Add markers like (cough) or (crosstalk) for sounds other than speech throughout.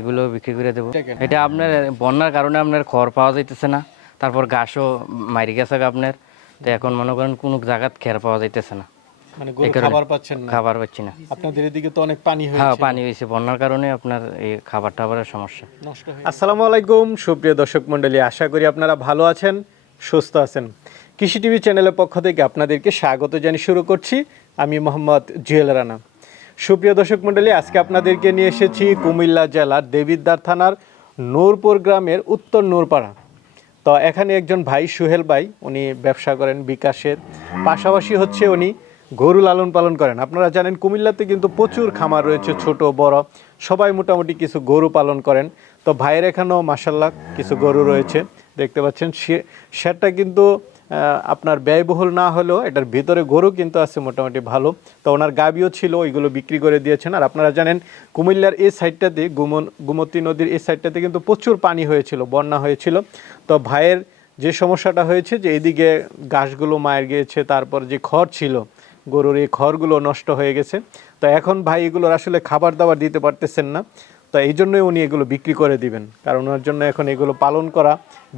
এগুলো বিক্রি করে দেবো। এটা আপনার বন্যার কারণে আপনার খড় পাওয়া যাইতেছে না। তারপর ঘাসও মারি গেছে আপনার। তো এখন মনে করেন কোনো জায়গাত খের পাওয়া যাইতেছে না। মানে গরু এই কারণে। খাবার পাচ্ছেন না। খাবার পাচ্ছি না। আপনাদের এদিকে তো অনেক পানি হ্যাঁ পানি হয়েছে। বন্যার কারণে আপনার এই খাবার টাবারের সমস্যা। নষ্ট আসসালামু আলাইকুম সুপ্রিয় দর্শক মণ্ডলী আশা করি আপনারা ভালো আছেন সুস্থ আছেন। কৃষি টিভি চ্যানেলের পক্ষ থেকে আপনাদেরকে স্বাগত জানিয়ে শুরু করছি। আমি মোহাম্মদ জুয়েল রানা। সুপ্রিয় দর্শক মণ্ডলী, আজকে আপনাদেরকে নিয়ে এসেছি কুমিল্লা জেলার দেবিদ্বার থানার নূরপুর গ্রামের উত্তর নূরপাড়া। তো এখানে একজন ভাই, সুহেল ভাই, উনি ব্যবসা করেন বিকাশের। পাশাপাশি হচ্ছে উনি গরু লালন পালন করেন। আপনারা জানেন, কুমিল্লাতে কিন্তু প্রচুর খামার রয়েছে, ছোট, বড়। সবাই মোটামুটি কিছু গরু পালন করেন। তো ভাইয়ের এখানেও মাসাল্লাহ কিছু গরু রয়েছে। দেখতে পাচ্ছেন, সে- সেটা কিন্তু আপনার ব্যয়বহুল না হলেও এটার ভিতরে গরু কিন্তু আছে মোটামুটি ভালো। তো ওনার গাবিও ছিল, ওইগুলো বিক্রি করে দিয়েছেন। আর আপনারা জানেন, কুমিল্লার এই সাইডটাতে, গুমন, গুমতি নদীর এই সাইডটাতে কিন্তু প্রচুর পানি হয়েছিল, বন্যা হয়েছিল। তো ভাইয়ের যে সমস্যাটা হয়েছে যে এদিকে ঘাসগুলো মায়ের গিয়েছে, তারপর যে খড় ছিল, গরুর এই খড়গুলো নষ্ট হয়ে গেছে। তো এখন ভাই এগুলোর আসলে খাবার দাবার দিতে পারতেছেন না। তো এই জন্যই উনি এগুলো বিক্রি করে দিবেন। কারণ ওনার জন্য এখন এগুলো পালন করা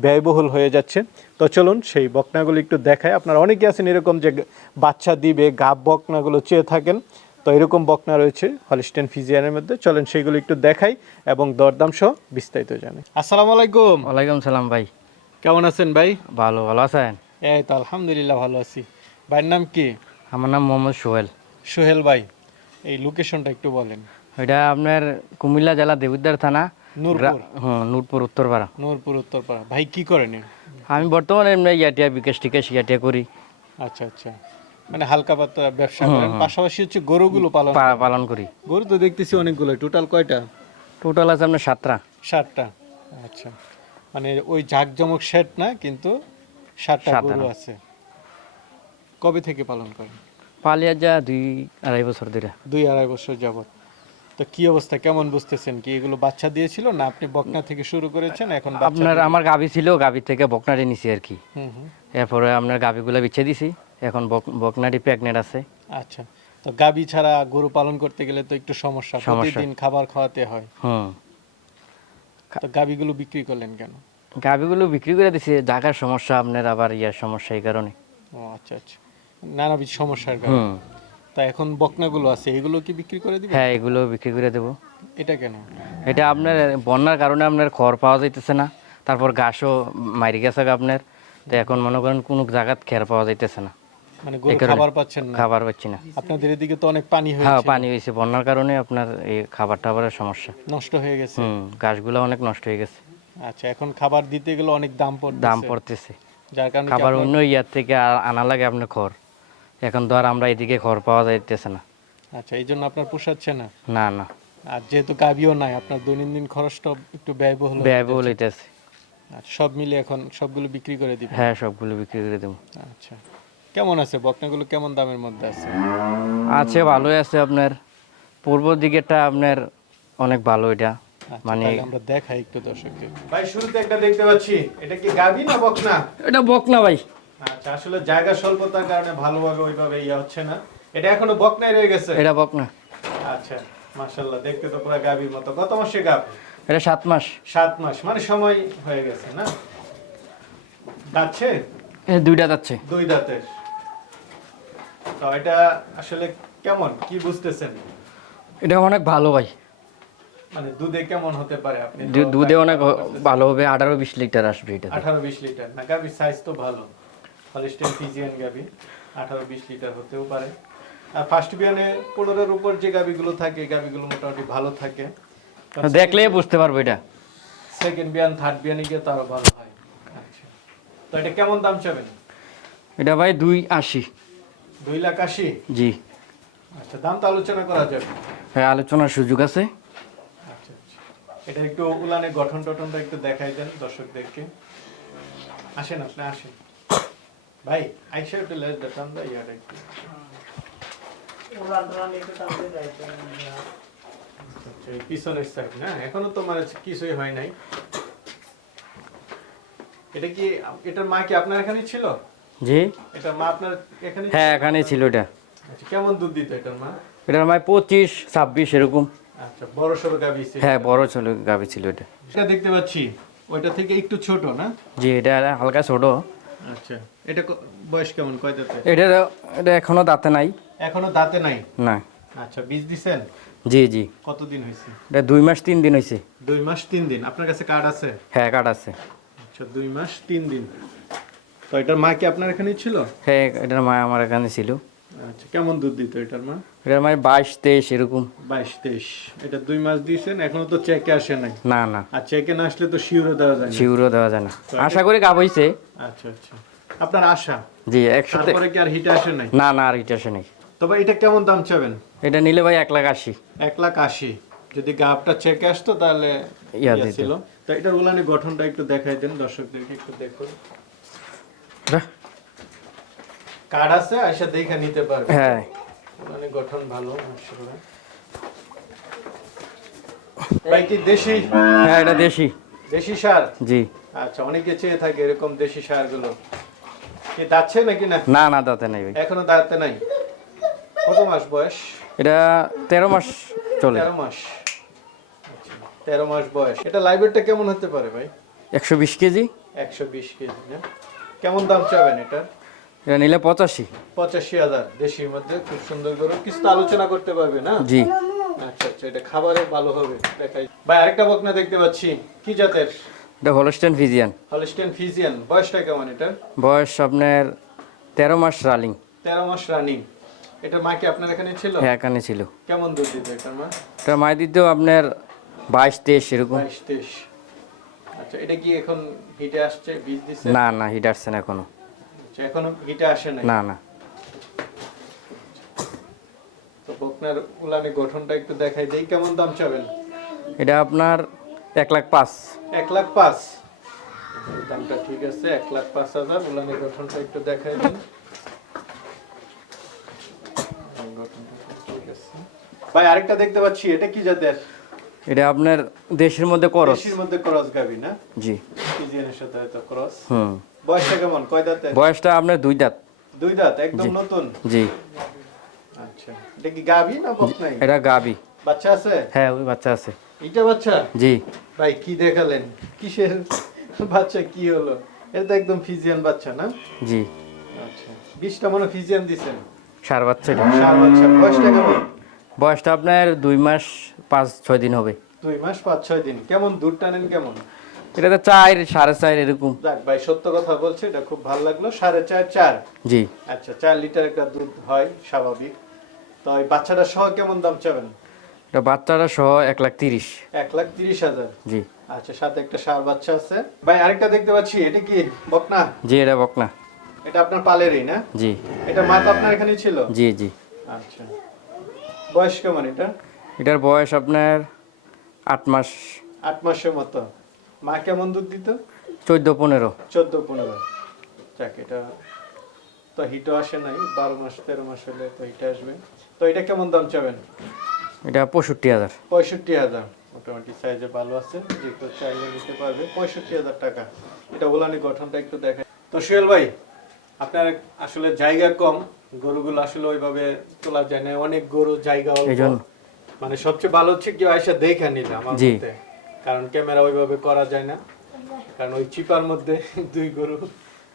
ব্যয়বহুল হয়ে যাচ্ছে। তো চলুন সেই বকনাগুলো একটু দেখায় আপনারা অনেকে আছেন এরকম যে বাচ্চা দিবে গাব বকনাগুলো চেয়ে থাকেন। তো এরকম বকনা রয়েছে হলিস্টেন ফিজিয়ানের মধ্যে। চলেন সেইগুলো একটু দেখাই এবং দরদাম সহ বিস্তারিত জানে। আসসালামু আলাইকুম। ওয়ালাইকুম সালাম ভাই। কেমন আছেন ভাই? ভালো ভালো আছেন? এই তো আলহামদুলিল্লাহ ভালো আছি। ভাইয়ের নাম কি? আমার নাম মোহাম্মদ সোহেল। সোহেল ভাই এই লোকেশনটা একটু বলেন। এটা আপনার কুমিল্লা জেলা দেবিদ্বার থানা নূরপুর। হুম নূরপুর উত্তরপাড়া। নূরপুর উত্তরপাড়া। ভাই কি করেন আমি বর্তমানে এমনি ইয়াটিয়া বিকাশ টিকাশ ইয়াটিয়া করি। আচ্ছা আচ্ছা। মানে হালকা পাতলা ব্যবসা করেন। পাশাপাশি হচ্ছে গরুগুলো পালন পালন করি। গরু তো দেখতেছি অনেকগুলো। টোটাল কয়টা? টোটাল আছে আপনার সাতটা। সাতটা। আচ্ছা। মানে ওই জাকজমক সেট না কিন্তু সাতটা। গরু আছে। কবে থেকে পালন করেন? পালিয়া যা দুই আড়াই বছর ধরে। দুই আড়াই বছর যাবত তো কি অবস্থা? কেমন বুঝতেছেন কি? এগুলো বাচ্চা দিয়েছিল না আপনি বকনা থেকে শুরু করেছেন? এখন আপনার আমার গাভি ছিল গাভি থেকে বকনাটি নিছি আর কি। এরপরে আপনার গাভিগুলো বিছে দিছি। এখন বকনাটি প্রেগনেন্ট আছে। আচ্ছা। তো গাবি ছাড়া গরু পালন করতে গেলে তো একটু সমস্যা। প্রতিদিন খাবার খাওয়াতে হয়। হুম। তো গাবিগুলো বিক্রি করলেন কেন? গাভিগুলো বিক্রি করে দিছি। ঢাকার সমস্যা আপনার আবার ইয়ার সমস্যা এই কারণে। ও আচ্ছা আচ্ছা। নানাবিধ সমস্যার কারণে। তা এখন বকনাগুলো আছে এগুলো কি বিক্রি করে দিবেন? হ্যাঁ এগুলো বিক্রি করে দেবো। এটা কেন? এটা আপনার বন্যার কারণে আপনার খড় পাওয়া যাইতেছে না তারপর ঘাসও মারি গেছে আপনার তো এখন মনে করেন কোনো জায়গাত খের পাওয়া যাইতেছে না। মানে খাবার পাচ্ছেন না। খাবার পাচ্ছি না। আপনাদের এদিকে তো অনেক পানি হ্যাঁ হয়েছে পানি হয়েছে। বন্যার কারণে আপনার এই খাবার টাবারের সমস্যা। নষ্ট হয়ে গেছে। হুম ঘাসগুলো অনেক নষ্ট হয়ে গেছে। আচ্ছা এখন খাবার দিতে গেলে অনেক দাম পড়ে দাম পড়তেছে। যার কারণে খাবার অন্য ইয়ার থেকে আনা লাগে আপনার খড়। এখন তো আর আমরা এদিকে ঘর পাওয়া যাইতেছে না। আচ্ছা এই জন্য আপনার পোষাচ্ছে না? না না। আর যেহেতু গাবিও নাই আপনার দৈনন্দিন খরচটা একটু ব্যয়বহুল ব্যয়বহুল হইতেছে। আচ্ছা, সব মিলে এখন সবগুলো বিক্রি করে দিবেন হ্যাঁ সবগুলো বিক্রি করে দেবো। আচ্ছা। কেমন আছে? বকনাগুলো কেমন দামের মধ্যে আছে? আছে ভালোই আছে আপনার। পূর্ব দিকেরটা আপনার অনেক ভালো এটা। আচ্ছা, মানে আমরা দেখাই একটু দর্শককে। ভাই শুরুতে একটা দেখতে পাচ্ছি। এটা কি গাবি না বকনা? এটা বক না ভাই। আচ্ছা আসলে জায়গা স্বল্পতার কারণে ভালোভাবে ওইভাবে ইয়ে হচ্ছে না। এটা এখনও বকনাই রয়ে গেছে? এটা বক না আচ্ছা মাশাল্লাহ দেখতে তো পুরো গাবির মতো। কত মাসে গাব? এটা মাস। মাস মানে সময় হয়ে গেছে না? যাচ্ছে এ দুইটা যাচ্ছে দুই দাঁতের। তো এটা আসলে কেমন? কি বুঝতেছেন? এটা অনেক ভালো ভাই। মানে দুধে কেমন হতে পারে আপনি? দুধে অনেক ভালো হবে আঠারো বিশ লিটার আসবে এটা আঠারো বিশ লিটার না? গাবির সাইজ তো ভালো। হলিস্টেন ফিজিয়ান গাবি আঠারো বিশ লিটার হতেও পারে। আর ফার্স্ট বিয়ানে পনেরোর উপর যে গাবিগুলো থাকে গাবিগুলো মোটামুটি ভালো থাকে। দেখলেই বুঝতে পারব এটা। সেকেন্ড বিয়ান থার্ড বিয়ানে গিয়ে তো আরও ভালো হয়। আচ্ছা। তো এটা কেমন দাম চাবেন? এটা ভাই দুই আশি। দুই লাখ আশি? জি। আচ্ছা দাম তো আলোচনা করা যাবে। হ্যাঁ আলোচনার সুযোগ আছে। আচ্ছা আচ্ছা। এটা একটু উলানের গঠন টঠনটা একটু দেখাই দেন দর্শকদেরকে। আসেন আপনি আসেন। ভাই আইসা একটু লেস দেখান দা ইয়ার একটু। পিছনের সাইড না? এখনও তো মানে কিছুই হয় নাই। এটা কি এটার মা কি আপনার এখানে ছিল? জি। এটার মা আপনার এখানে হ্যাঁ এখানে ছিল এটা। আচ্ছা কেমন দুধ দিত এটার মা? এটার ভাই পঁচিশ ছাব্বিশ এরকম। আচ্ছা বড় সড়ো গাভী ছিল। হ্যাঁ বড় ছিল গাভি ছিল এটা। এটা দেখতে পাচ্ছি ওইটা থেকে একটু ছোট না? জি এটা হালকা ছোট। আচ্ছা। এটা বয়স কেমন? কয় দাঁতে? এটা এটা এখনও দাঁতে নাই। এখনও দাঁতে নাই? না। আচ্ছা বীজ দিছেন? জি জি। কতদিন হয়েছে? এটা দুই মাস তিন দিন হয়েছে। দুই মাস তিন দিন। আপনার কাছে কার্ড আছে? হ্যাঁ কার্ড আছে। আচ্ছা দুই মাস তিন দিন। তো এটার মা কি আপনার এখানে ছিল? হ্যাঁ এটার মা আমার এখানে ছিল। আচ্ছা কেমন দুধ দিত এটার মা? এটার মানে বাইশ তেইশ এরকম। বাইশ তেইশ। এটা দুই মাস দিয়েছেন এখনও তো চেকে আসে নাই। না না। আর চেকে না আসলে তো শিওরও দেওয়া যায় শিউরও দেওয়া যায় না। আশা করি গাব হয়েছে আচ্ছা আচ্ছা। আপনার আশা? জি একসাথে তারপরে কি আর হিটে আসে নাই? না না আর এটা আসে নাই। তবে এটা কেমন দাম চাবেন? এটা নিলে ভাই এক লাখ আশি। এক লাখ আশি। যদি গাবটা চেকে আসতো তাহলে ইয়া ছিল। তো এটার উলানি গঠনটা একটু দেখাই দেন দর্শকদেরকে একটু দেখুন। কার্ড আছে আইসা দেখে নিতে পারবে হ্যাঁ। উলানি গঠন ভালো ভাই কি দেশি? হ্যাঁ এটা দেশি। দেশি সার? জি। আচ্ছা অনেকে চেয়ে থাকে এরকম দেশি সারগুলো। কি দাচ্ছে নাকি না? না না দাঁতে নাই ভাই। এখনও দাঁড়াতে নাই। কত মাস বয়স? এটা তেরো মাস চলে। তেরো মাস। তেরো মাস বয়স। এটা লাইব্রেরিটা কেমন হতে পারে ভাই? একশো বিশ কেজি। একশো বিশ কেজি না? কেমন দাম চাবেন এটা? এটা নিলে পঁচাশি। পঁচাশি হাজার। দেশির মধ্যে খুব সুন্দর করে। কিছু তো আলোচনা করতে পারবে না? জি। আচ্ছা আচ্ছা এটা খাবারে ভালো হবে দেখাই। ভাই আরেকটা বকনা দেখতে পাচ্ছি। কি জাতের? এটা হলস্টেন ফিজিয়ান। Holstein Friesian. বয়সটা কেমন এটা বয়স আপনার তেরো মাস রালিং তেরো মাস রানিং। এটা মা কি আপনার এখানে ছিল? হ্যাঁ এখানে ছিল। কেমন দুধ দিত এটার মা? এটা মায় দিতেও আপনার বাইশ তেইশ এরকম। বাইশ তেইশ। আচ্ছা এটা কি এখন হিটে আসছে বীজ দিচ্ছে না না হিট আসছে না এখনও। আচ্ছা, এখনও হিটে আসে নাই? না না। তো বকনার উলানি গঠনটা একটু দেখাই দেই কেমন দাম চাবেন? এটা আপনার এক লাখ পাঁচ। এক লাখ পাঁচ। দামটা ঠিক আছে এক লাখ পাঁচ হাজার। উলানি গঠনটা একটু দেখাই দিন। ভাই আরেকটা দেখতে পাচ্ছি এটা কি জাতের? এটা আপনার দেশের মধ্যে করস। দেশির মধ্যে ক্রস গাবি না? জি। পিজিএনের সাথে হয়তো ক্রস। হুম। বয়সটা কেমন? কয় দাঁতে বয়সটা আপনার দুই দাঁত। দুই দাঁত একদম নতুন? জি। আচ্ছা। এটা কি গাবি না বকনাই এটা গাবি বাচ্চা আছে? হ্যাঁ ওই বাচ্চা আছে। এটা বাচ্চা? জি। ভাই কি দেখালেন? কিসের বাচ্চা কি হলো? এটা একদম ফিজিয়ান বাচ্চা না? জি। আচ্ছা। বিশটা মনে ফিজিয়ান দিছেন। সার বাচ্চা সার বাচ্চা। বয়সটা কেমন? বয়সটা আপনার দুই মাস পাঁচ ছয় দিন হবে। দুই মাস পাঁচ ছয় দিন। কেমন? দুধ টানেন কেমন? এটা তো চার সাড়ে চার এরকম। যাক ভাই সত্য কথা বলছে এটা খুব ভালো লাগল। সাড়ে চার চার? জি। আচ্ছা চার লিটার একটা দুধ হয় স্বাভাবিক। তো ওই বাচ্চাটা সহ কেমন দাম চাবেন? এটা বাচ্চাটা সহ এক লাখ তিরিশ। এক লাখ তিরিশ হাজার? জি। আচ্ছা সাথে একটা সার বাচ্চা আছে। ভাই আরেকটা দেখতে পাচ্ছি এটা কি বকনা? জি এটা বকনা। এটা আপনার পালেরই না? জি। এটা মা তো আপনার এখানে ছিল? জি জি। আচ্ছা। বয়স কেমন এটা? এটার বয়স আপনার আট মাস। আট মাসের মতো। মা কেমন দুধ দিত? চোদ্দ পনেরো। চোদ্দ পনেরো। যাক এটা তো হিটও আসে নাই। বারো মাস তেরো মাস হলে তো হিটে আসবে। তো এটা কেমন দাম চাবেন? এটা পঁয়ষট্টি হাজার। পঁয়ষট্টি হাজার। মোটামুটি সাইজে ভালো আছে যে কেউ চাইলে নিতে পারবে। পঁয়ষট্টি হাজার টাকা। এটা ওলানি গঠনটা একটু দেখে তো সুয়েল ভাই আপনার আসলে জায়গা কম গরুগুলো আসলে ওইভাবে তোলা যায় না। অনেক গরু জায়গা মানে সবচেয়ে ভালো হচ্ছে কেউ আইসা দেখে নিলে আমার মতে। কারণ ক্যামেরা ওইভাবে করা যায় না। কারণ ওই চিপার মধ্যে (laughs) দুই গরু।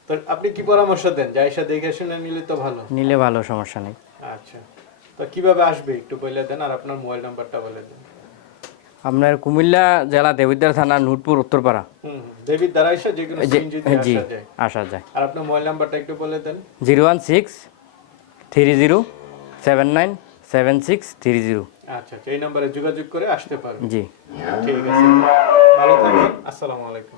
তো আপনি কি পরামর্শ দেন? যে আইসা দেখে শুনে নিলে তো ভালো। নিলে ভালো সমস্যা নেই। আচ্ছা। তো কীভাবে আসবে? একটু বলে দেন আর আপনার মোবাইল নাম্বারটা বলে দেন। আপনার কুমিল্লা জেলা দেবিদ্বার থানা নুটপুর উত্তরপাড়া। দেবীর দ্বারা এসে যে কোনো জি জি আসা যায়। আর আপনার মোবাইল নাম্বারটা একটু বলে দেন। Zero one six three zero seven nine seven six three zero. আচ্ছা আচ্ছা এই নাম্বারে যোগাযোগ করে আসতে পারবেন। জি। ঠিক আছে। ভালো থাকবেন। আসসালামু আলাইকুম।